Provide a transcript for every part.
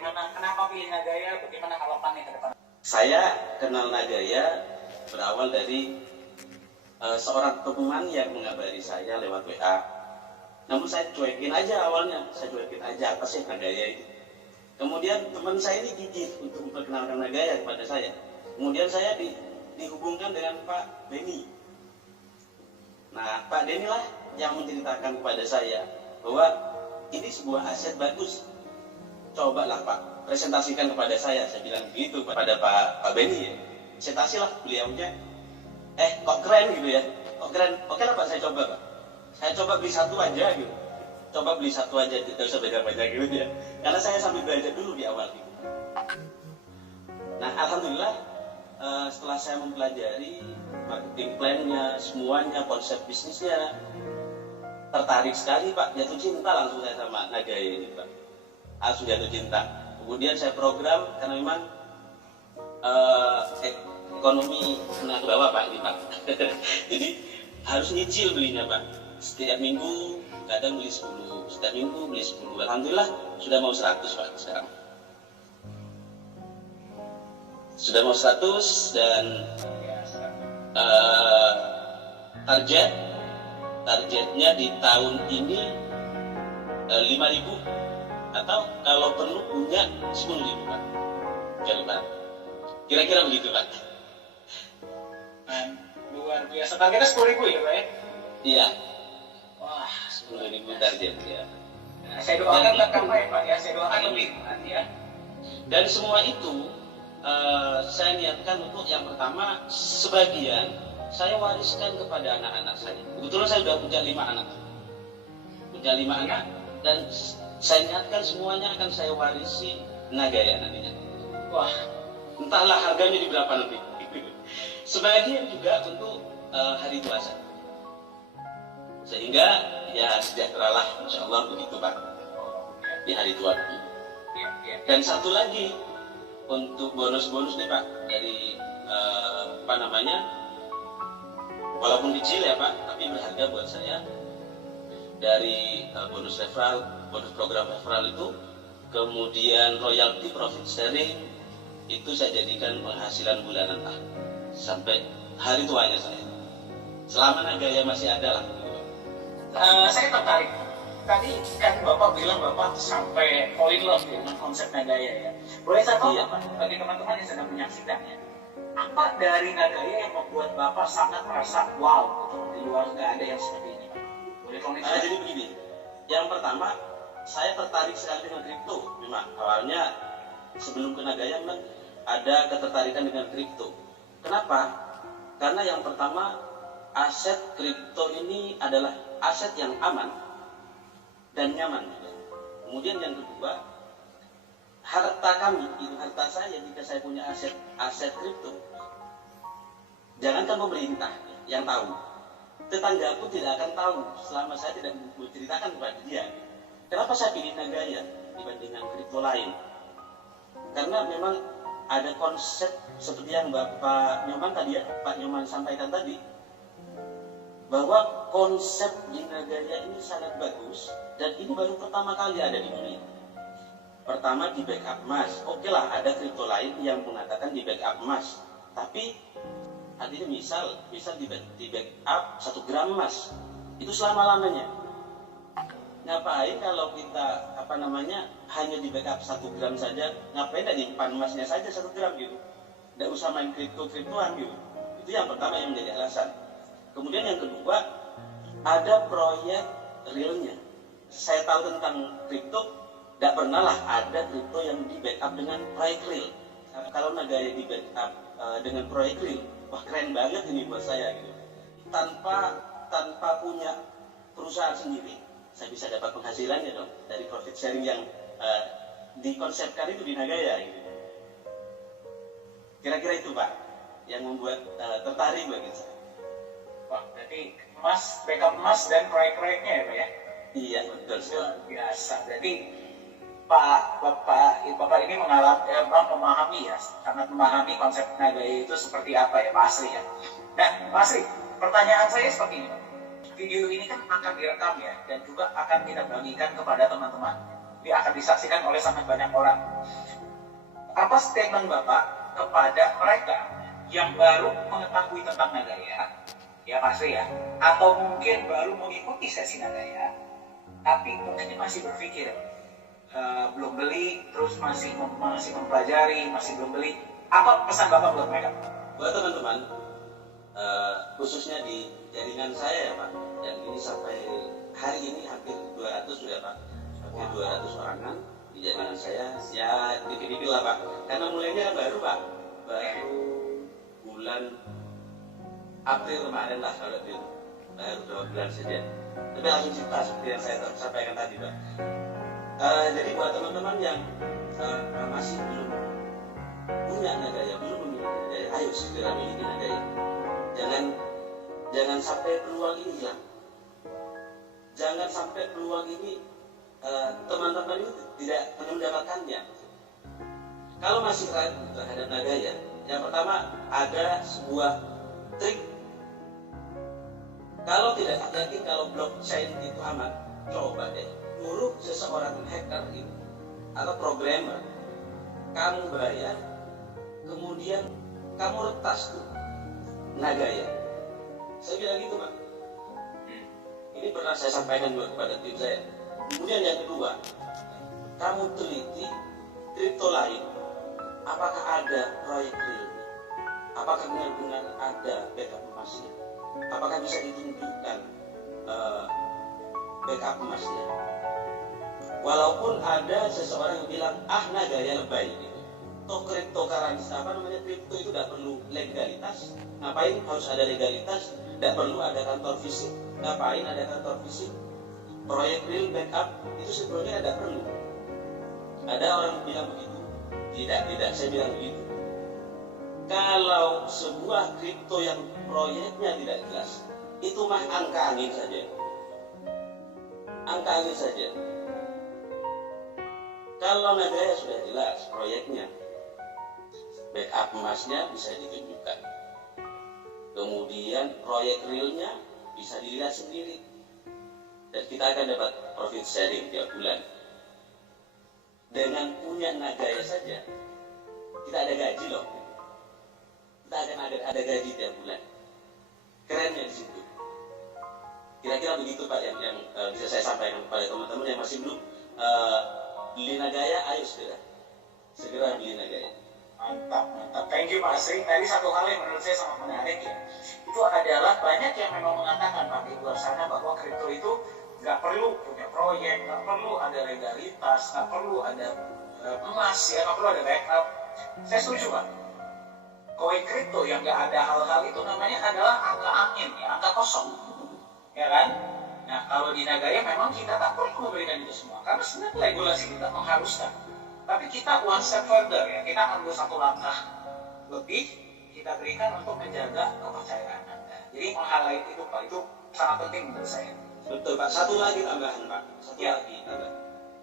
bagaimana, kenapa pilih Nagaya, bagaimana harapannya ke depan? Saya kenal Nagaya berawal dari seorang teman yang mengabari saya lewat WA. Namun saya cuekin aja awalnya, apa sih Nagaya itu. Kemudian teman saya ini gigih untuk memperkenalkan Nagaya kepada saya. Kemudian saya dihubungkan dengan Pak Denny. Nah, Pak Denny lah yang menceritakan kepada saya bahwa ini sebuah aset bagus. Cobalah Pak, presentasikan kepada saya. Saya bilang begitu kepada Pak Benny ya. Presentasilah beliaunya. Kok keren gitu ya. Kok keren. Oke lah Pak, saya coba Pak. Saya coba beli satu aja gitu. Coba beli satu aja, tidak usah banyak-banyak gitu ya. Karena saya sambil belajar dulu di awal gitu. Nah, alhamdulillah setelah saya mempelajari marketing plan-nya, semuanya, konsep bisnisnya, tertarik sekali Pak, jatuh cinta langsung saya sama Nagaya ini Pak. Langsung jatuh cinta. Kemudian saya program karena memang ekonomi menengah ke bawah Pak ini Pak. Jadi harus nyicil belinya Pak. Setiap minggu kadang beli 10, setiap minggu beli 10. Alhamdulillah sudah mau 100 Pak sekarang. Sudah mau 100 dan targetnya di tahun ini 5.000 atau kalau perlu punya 10.000 Pak. Jadi Pak, kira-kira begitu Pak. Luar biasa, targetnya 10.000 ya Pak ya? Iya. Wah, 10.000 target ya. Nah, saya doakan tercapai Pak ya, saya doakan lebih nanti ya. Dan semua itu saya niatkan untuk yang pertama sebagian saya wariskan kepada anak-anak saya. Kebetulan saya sudah punya 5 anak. Punya 5 anak dan saya niatkan semuanya akan saya warisi Nagaya nantinya. Wah, entahlah harganya di berapa nanti. Sebagian juga untuk hari tua saya. Sehingga ya sejahteralah insya Allah begitu Pak di hari tua. Dan satu lagi untuk bonus-bonus nih Pak dari walaupun kecil ya Pak, tapi berharga buat saya. Dari bonus referral, bonus program referral itu, kemudian royalty profit sharing, itu saya jadikan penghasilan bulanan Pak, sampai hari tuanya saya. Selama Nagaya masih ada lah. Saya tertarik. Tadi kan Bapak bilang Bapak sampai fall in love dengan konsep Nagaya ya. Boleh saya tahu Pak, bagi teman-teman yang sedang menyaksikan ya, apa dari Nagaya yang membuat Bapak sangat merasa wow, gitu, di luar nggak ada yang seperti ini Pak? Boleh komentar? Jadi begini, yang pertama saya tertarik sekali dengan kripto. Memang awalnya sebelum ke Nagaya memang ada ketertarikan dengan kripto. Kenapa? Karena yang pertama aset kripto ini adalah aset yang aman dan nyaman. Kemudian yang kedua, harta kami, itu harta saya jika saya punya aset kripto. Jangankan pemerintah yang tahu, tetangga pun tidak akan tahu selama saya tidak menceritakan kepada dia. Kenapa saya pilih Nagaya dibandingkan kripto lain? Karena memang ada konsep seperti yang Bapak Nyoman tadi ya, Pak Nyoman sampaikan tadi, bahwa konsep di Nagaya ini sangat bagus dan ini baru pertama kali ada di dunia. Pertama di backup emas. Oke lah, ada kripto lain yang mengatakan di backup emas, tapi artinya misal di backup 1 gram emas itu selama-lamanya. Ngapain kalau kita hanya di backup 1 gram saja, ngapain tidak disimpan emasnya saja 1 gram gitu, tidak usah main kriptoan gitu. Itu yang pertama yang menjadi alasan. Kemudian yang kedua, ada proyek realnya. Saya tahu tentang kripto, tidak pernah lah ada kripto yang di backup dengan proyek real. Kalau Nagaya di backup dengan proyek real, wah keren banget ini buat saya gitu. Tanpa punya perusahaan sendiri, saya bisa dapat penghasilannya dong dari profit sharing yang dikonsepkan itu di Nagaya gitu. Kira-kira itu Pak yang membuat tertarik bagi saya. Wah, berarti backup emas dan proyek-proyeknya ya Pak ya? Iya, betul sekali. Biasa. Berarti Bapak ini memahami ya, sangat memahami konsep Nagaya itu seperti apa ya Pak Asri ya. Nah, Pak Asri, pertanyaan saya seperti ini Pak. Video ini kan akan direkam ya, dan juga akan kita bagikan kepada teman-teman. akan disaksikan oleh sangat banyak orang. Apa statement Bapak kepada mereka yang baru mengetahui tentang Nagaya, ya pasti ya, atau mungkin baru mengikuti sesi Nagaya, tapi mungkin masih berpikir belum beli, terus masih mempelajari, masih belum beli. Apa pesan Bapak buat mereka? Buat teman-teman, khususnya di jaringan saya ya Pak, dan ini sampai hari ini hampir 200 sudah Pak, hampir 200 orangan di jaringan saya, ya dikit-dikit lah Pak, karena mulainya baru Pak, baru bulan April kemarin lah kalau itu, baru 2 bulan saja, tapi langsung cipta seperti yang saya sampaikan tadi Pak. Jadi buat teman-teman yang masih belum punya Nagaya, belum memiliki Nagaya, ayo segera miliki Nagaya. Jangan sampai peluang ini hilang. Jangan sampai peluang ini teman-teman ini tidak mendapatkannya. Kalau masih ragu terhadap Nagaya, yang pertama ada sebuah trik. Kalau tidak yakin kalau blockchain itu aman, coba deh nyuruh seseorang hacker itu atau programmer, kamu bayar, kemudian kamu retas tuh Nagaya. Saya bilang gitu Pak. Ini pernah saya sampaikan juga kepada tim saya. Kemudian yang kedua, kamu teliti kripto lain, apakah ada proyek realnya, apakah benar-benar ada backup emasnya, apakah bisa ditunjukkan backup emasnya. Walaupun ada seseorang yang bilang Nagaya lebay gitu. Toh cryptocurrency kripto itu tidak perlu legalitas. Ngapain harus ada legalitas? Tidak perlu ada kantor fisik. Ngapain ada kantor fisik? Proyek real backup itu sebetulnya tidak perlu. Ada orang bilang begitu. Tidak, saya bilang begitu. Kalau sebuah kripto yang proyeknya tidak jelas, itu mah angka angin saja. Angka angin saja. Kalau Nagaya sudah jelas proyeknya, backup emasnya bisa ditunjukkan. Kemudian proyek realnya bisa dilihat sendiri. Dan kita akan dapat profit sharing tiap bulan. Dengan punya Nagaya saja, kita ada gaji loh. Kita akan ada gaji tiap bulan. Kerennya di situ. Kira-kira begitu Pak yang bisa saya sampaikan kepada teman-teman yang masih belum beli Nagaya, ayo segera beli Nagaya. Mantap. Thank you Pak Asri. Tadi satu hal yang menurut saya sangat menarik ya, itu adalah banyak yang memang mengatakan Pak di luar sana bahwa kripto itu nggak perlu punya proyek, nggak perlu ada legalitas, nggak perlu ada emas, ya nggak perlu ada backup. Saya setuju Pak. Koin kripto yang nggak ada hal-hal itu namanya adalah angka angin, ya, angka kosong, ya kan? Nah kalau di Nagaya memang kita tak perlu memberikan itu semua, karena sebenarnya regulasi kita mengharuskan. Tapi kita one step further ya, kita ambil satu langkah lebih, kita berikan untuk menjaga kepercayaan Anda. Jadi meng-highlight itu Pak, itu sangat penting menurut saya. Betul Pak, satu lagi tambahan Pak, lagi tambahan.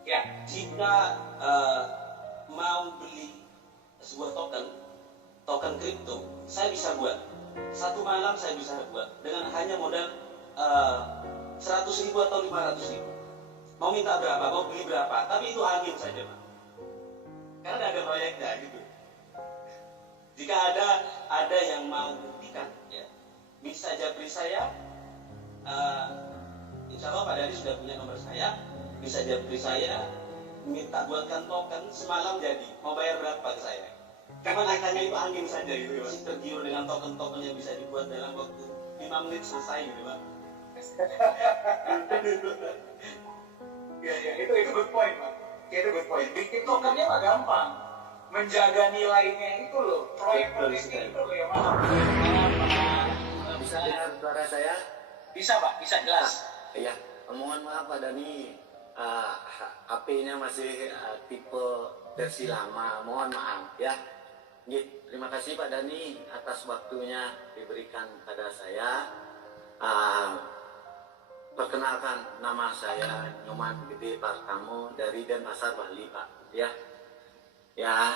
Ya. Jika mau beli sebuah token kripto, saya bisa buat. Satu malam saya bisa buat dengan hanya modal 100.000 atau 500.000. Mau minta berapa, mau beli berapa, tapi itu angin saja Pak. Karena ada proyeknya gitu. Jika ada yang mau buktikan, ya bisa japri saya. Insya Allah Pak Dhani sudah punya nomor saya, bisa japri saya, minta buatkan token semalam jadi. Mau bayar berapa ke saya? Karena angkanya itu angin saja gitu. Masih tergiur dengan token-token yang bisa dibuat dalam waktu 5 menit selesai gitu Pak. Ya, itu good point Pak. Itu good point. Bikin tokennya mah gampang. Menjaga nilainya itu loh. Proyek-proyek itu loh yang mahal. Bisa dengar suara saya? Bisa Pak, bisa jelas. Iya, mohon maaf Pak Dhani, HP-nya masih tipe versi lama, mohon maaf ya. Terima kasih Pak Dhani atas waktunya diberikan kepada saya. Perkenalkan, nama saya Nyoman Gede Partamo dari Denpasar, Bali Pak. Ya,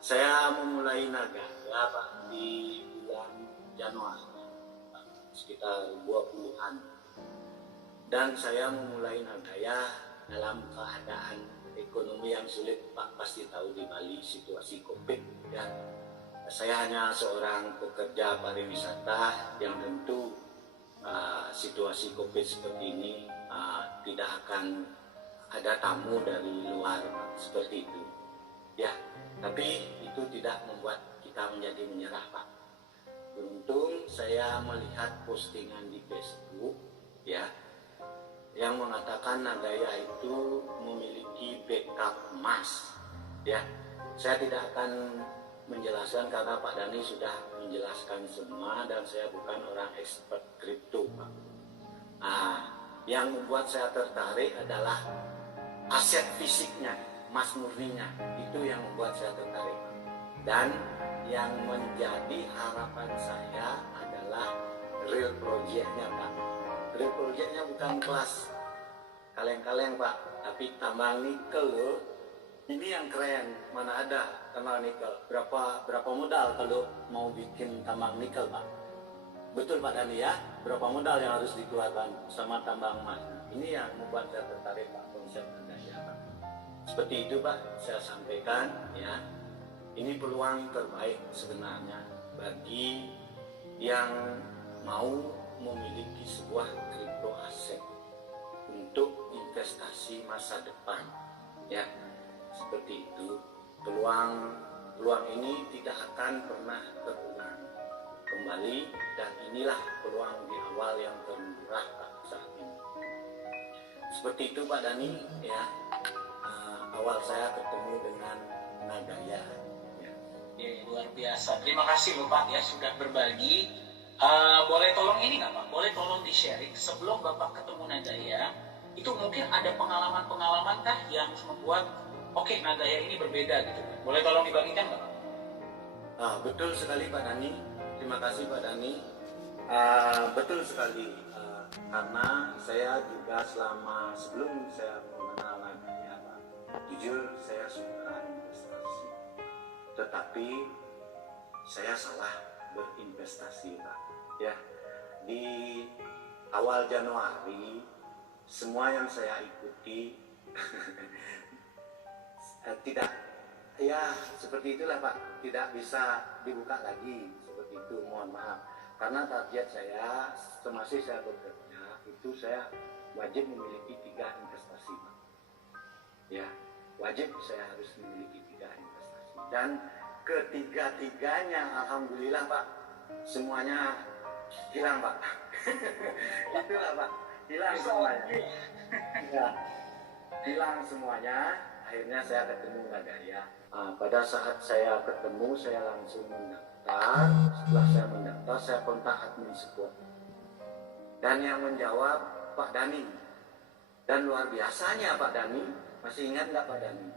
saya memulai Nagaya Pak di bulan Januari, sekitar 20-an. Dan saya memulai Nagaya dalam keadaan yang sulit Pak pasti tahu di Bali situasi COVID ya. Saya hanya seorang pekerja pariwisata yang tentu situasi COVID seperti ini tidak akan ada tamu dari luar seperti itu ya. Tapi itu tidak membuat kita menjadi menyerah Pak. Beruntung saya melihat postingan di Facebook ya yang mengatakan Nagaya itu memiliki backup emas ya. Saya tidak akan menjelaskan karena Pak Dhani sudah menjelaskan semua dan saya bukan orang expert kripto Pak. Yang membuat saya tertarik adalah aset fisiknya, emas murninya, itu yang membuat saya tertarik Pak. Dan yang menjadi harapan saya adalah real projectnya Pak. Real projectnya bukan kelas kaleng-kaleng Pak, tapi tambang nikel loh. Ini yang keren, mana ada tambang nikel. Berapa modal kalau mau bikin tambang nikel Pak? Betul Pak Dhani ya, berapa modal yang harus dikeluarkan sama tambang emas? Ini yang membuat saya tertarik Pak, konsep Nagaya Pak. Seperti itu Pak, saya sampaikan ya. Ini peluang terbaik sebenarnya bagi yang mau memiliki sebuah crypto aset untuk investasi masa depan ya. Seperti itu, peluang ini tidak akan pernah terulang kembali, dan inilah peluang di awal yang termurah Pak saat ini. Seperti itu Pak Dhani ya, awal saya ketemu dengan Nagaya ya. Ya, luar biasa. Terima kasih loh Pak ya sudah berbagi. Boleh tolong ini nggak Pak? Boleh tolong di-sharing sebelum Bapak ketemu Nagaya, itu mungkin ada pengalaman-pengalaman kah yang membuat oke, Nagaya ini berbeda gitu. Boleh tolong dibagikan nggak Pak? Betul sekali Pak Dhani. Terima kasih Pak Dhani. Betul sekali. Karena saya juga sebelum saya mengenal Nagaya Pak, jujur saya suka investasi. Tetapi saya salah berinvestasi Pak. Ya, di awal Januari semua yang saya ikuti tidak ya seperti itulah Pak, tidak bisa dibuka lagi seperti itu, mohon maaf. Karena target saya semasa saya bekerja itu saya wajib memiliki 3 investasi Pak. Ya, wajib saya harus memiliki 3 investasi, dan ketiga-tiganya alhamdulillah Pak semuanya hilang Pak. Itulah Pak, hilang semuanya. Ya, hilang semuanya. Akhirnya saya ketemu Nagaya. Pada saat saya ketemu, saya langsung mendaftar. Setelah saya mendaftar, saya kontak admin support. Dan yang menjawab Pak Dhani. Dan luar biasanya Pak Dhani, masih ingat nggak Pak Dhani?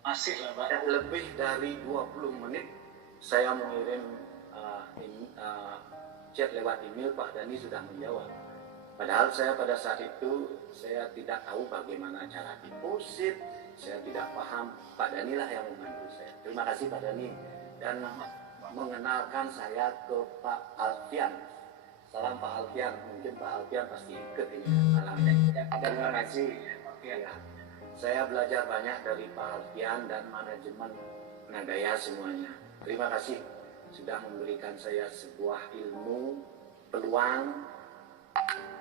Masih lah Pak. Lebih dari 20 menit saya mengirim chat lewat email, Pak Dhani sudah menjawab. Padahal saya pada saat itu saya tidak tahu bagaimana cara deposit, saya tidak paham. Pak Dhani lah yang membantu saya. Terima kasih Pak Dhani, dan mengenalkan saya ke Pak Alfian. Salam Pak Alfian, mungkin Pak Alfian pasti ikut ini salamnya. Terima kasih. Ya. Saya belajar banyak dari Pak Alfian dan manajemen Nagaya semuanya. Terima kasih sudah memberikan saya sebuah ilmu, peluang.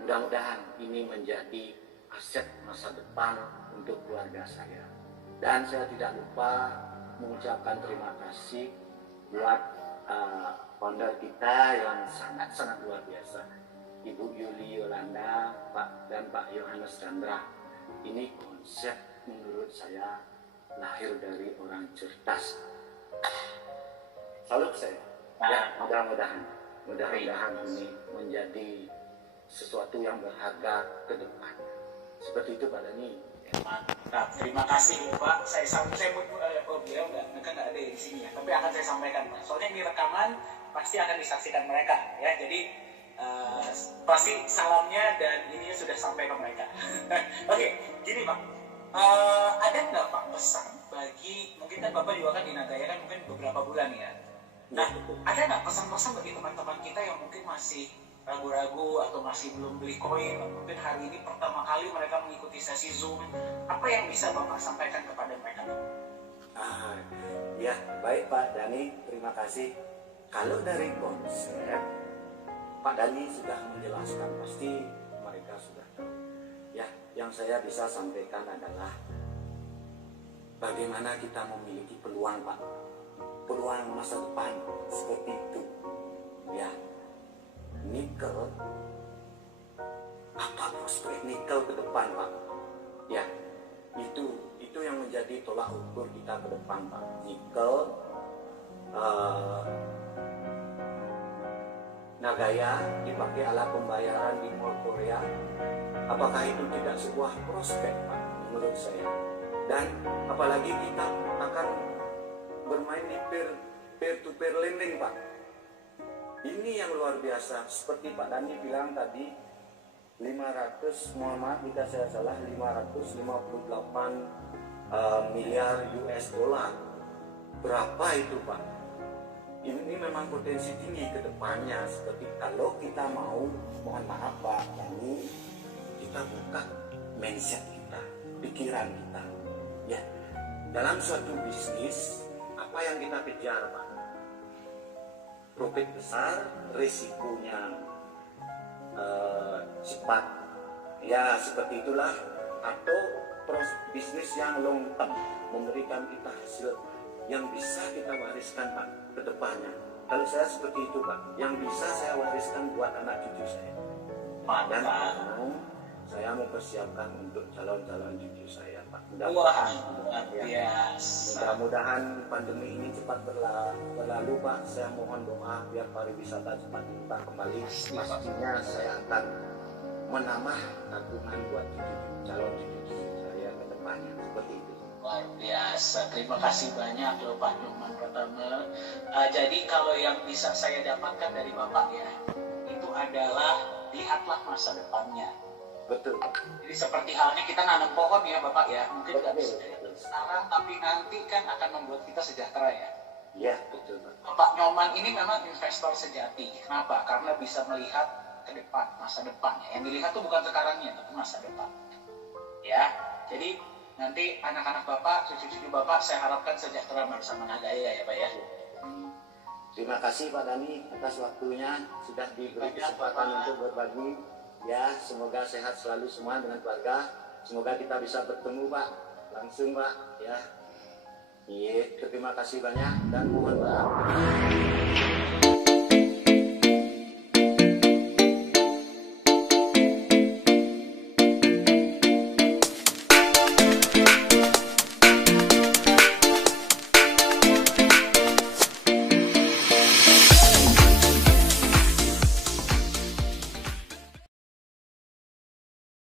Mudah-mudahan ini menjadi aset masa depan untuk keluarga saya. Dan saya tidak lupa mengucapkan terima kasih buat founder kita yang sangat-sangat luar biasa, Ibu Yuli Yolanda, Pak dan Pak Yohanes Chandra. Ini konsep menurut saya lahir dari orang cerdas. Salut saya. Ya, mudah-mudahan ini menjadi sesuatu yang berharga ke depan. Seperti itu Pak Dhani. Mantap, terima kasih Pak. Beliau nggak ada di sini ya, tapi akan saya sampaikan Pak. Soalnya ini rekaman pasti akan disaksikan mereka ya. Jadi pasti salamnya dan ini sudah sampai ke mereka. Oke, gini Pak. Ada nggak Pak pesan bagi, mungkin kan Bapak juga kan di Nagaya kan mungkin beberapa bulan ya. Nah, ada nggak pesan-pesan bagi teman-teman kita yang mungkin masih ragu-ragu atau masih belum beli koin, mungkin hari ini pertama kali mereka mengikuti sesi Zoom, apa yang bisa Bapak sampaikan kepada mereka? Ya, baik Pak Dani, terima kasih. Kalau dari konsep, Pak Dani sudah menjelaskan, pasti mereka sudah tahu. Ya, yang saya bisa sampaikan adalah bagaimana kita memiliki peluang Pak, peluang masa depan seperti itu. Ya, nikel, apa prospek nikel ke depan Pak? Ya, itu yang menjadi tolak ukur kita ke depan Pak. Nikel, Nagaya dipakai alat pembayaran di mall Korea, apakah itu tidak sebuah prospek Pak menurut saya? Dan apalagi kita akan bermain di peer-to-peer lending Pak. Ini yang luar biasa, seperti Pak Dani bilang tadi, 500, mohon maaf jika saya salah, 558 miliar US dollar. Berapa itu Pak? Ini memang potensi tinggi ke depannya. Seperti kalau kita mau, mohon maaf Pak Dani, kita buka mindset kita, pikiran kita. Ya, dalam suatu bisnis, apa yang kita kejar Pak? Profit besar, risikonya cepat, ya seperti itulah. Atau bisnis yang long term, memberikan kita hasil yang bisa kita wariskan Pak ke depannya. Kalau saya seperti itu Pak, yang bisa saya wariskan buat anak cucu saya. Dan saya mempersiapkan untuk calon-calon cucu saya Pak. Mudah-mudahan pandemi ini cepat berlalu Pak. Saya mohon doa biar pariwisata cepat buka kembali. Pastinya saya akan menambah tabungan buat calon cucu saya ke depannya. Seperti itu. Luar biasa, terima kasih banyak loh Pak Nyoman pertama. Jadi kalau yang bisa saya dapatkan dari Bapak ya, itu adalah lihatlah masa depannya. Betul Pak. Jadi seperti halnya kita nanam pohon ya Bapak ya, mungkin nggak bisa sekarang, tapi nanti kan akan membuat kita sejahtera ya. Iya betul Pak. Bapak Nyoman ini memang investor sejati. Kenapa? Karena bisa melihat ke depan, masa depan. Yang dilihat tuh bukan sekarangnya, tapi masa depan. Ya, jadi nanti anak-anak Bapak, cucu-cucu Bapak, saya harapkan sejahtera bersama Nagaya ya Pak ya. Terima kasih Pak Dani atas waktunya, sudah diberi kesempatan untuk berbagi. Ya, semoga sehat selalu semua dengan keluarga. Semoga kita bisa bertemu Pak, langsung Pak. Ya, terima kasih banyak dan mohon maaf.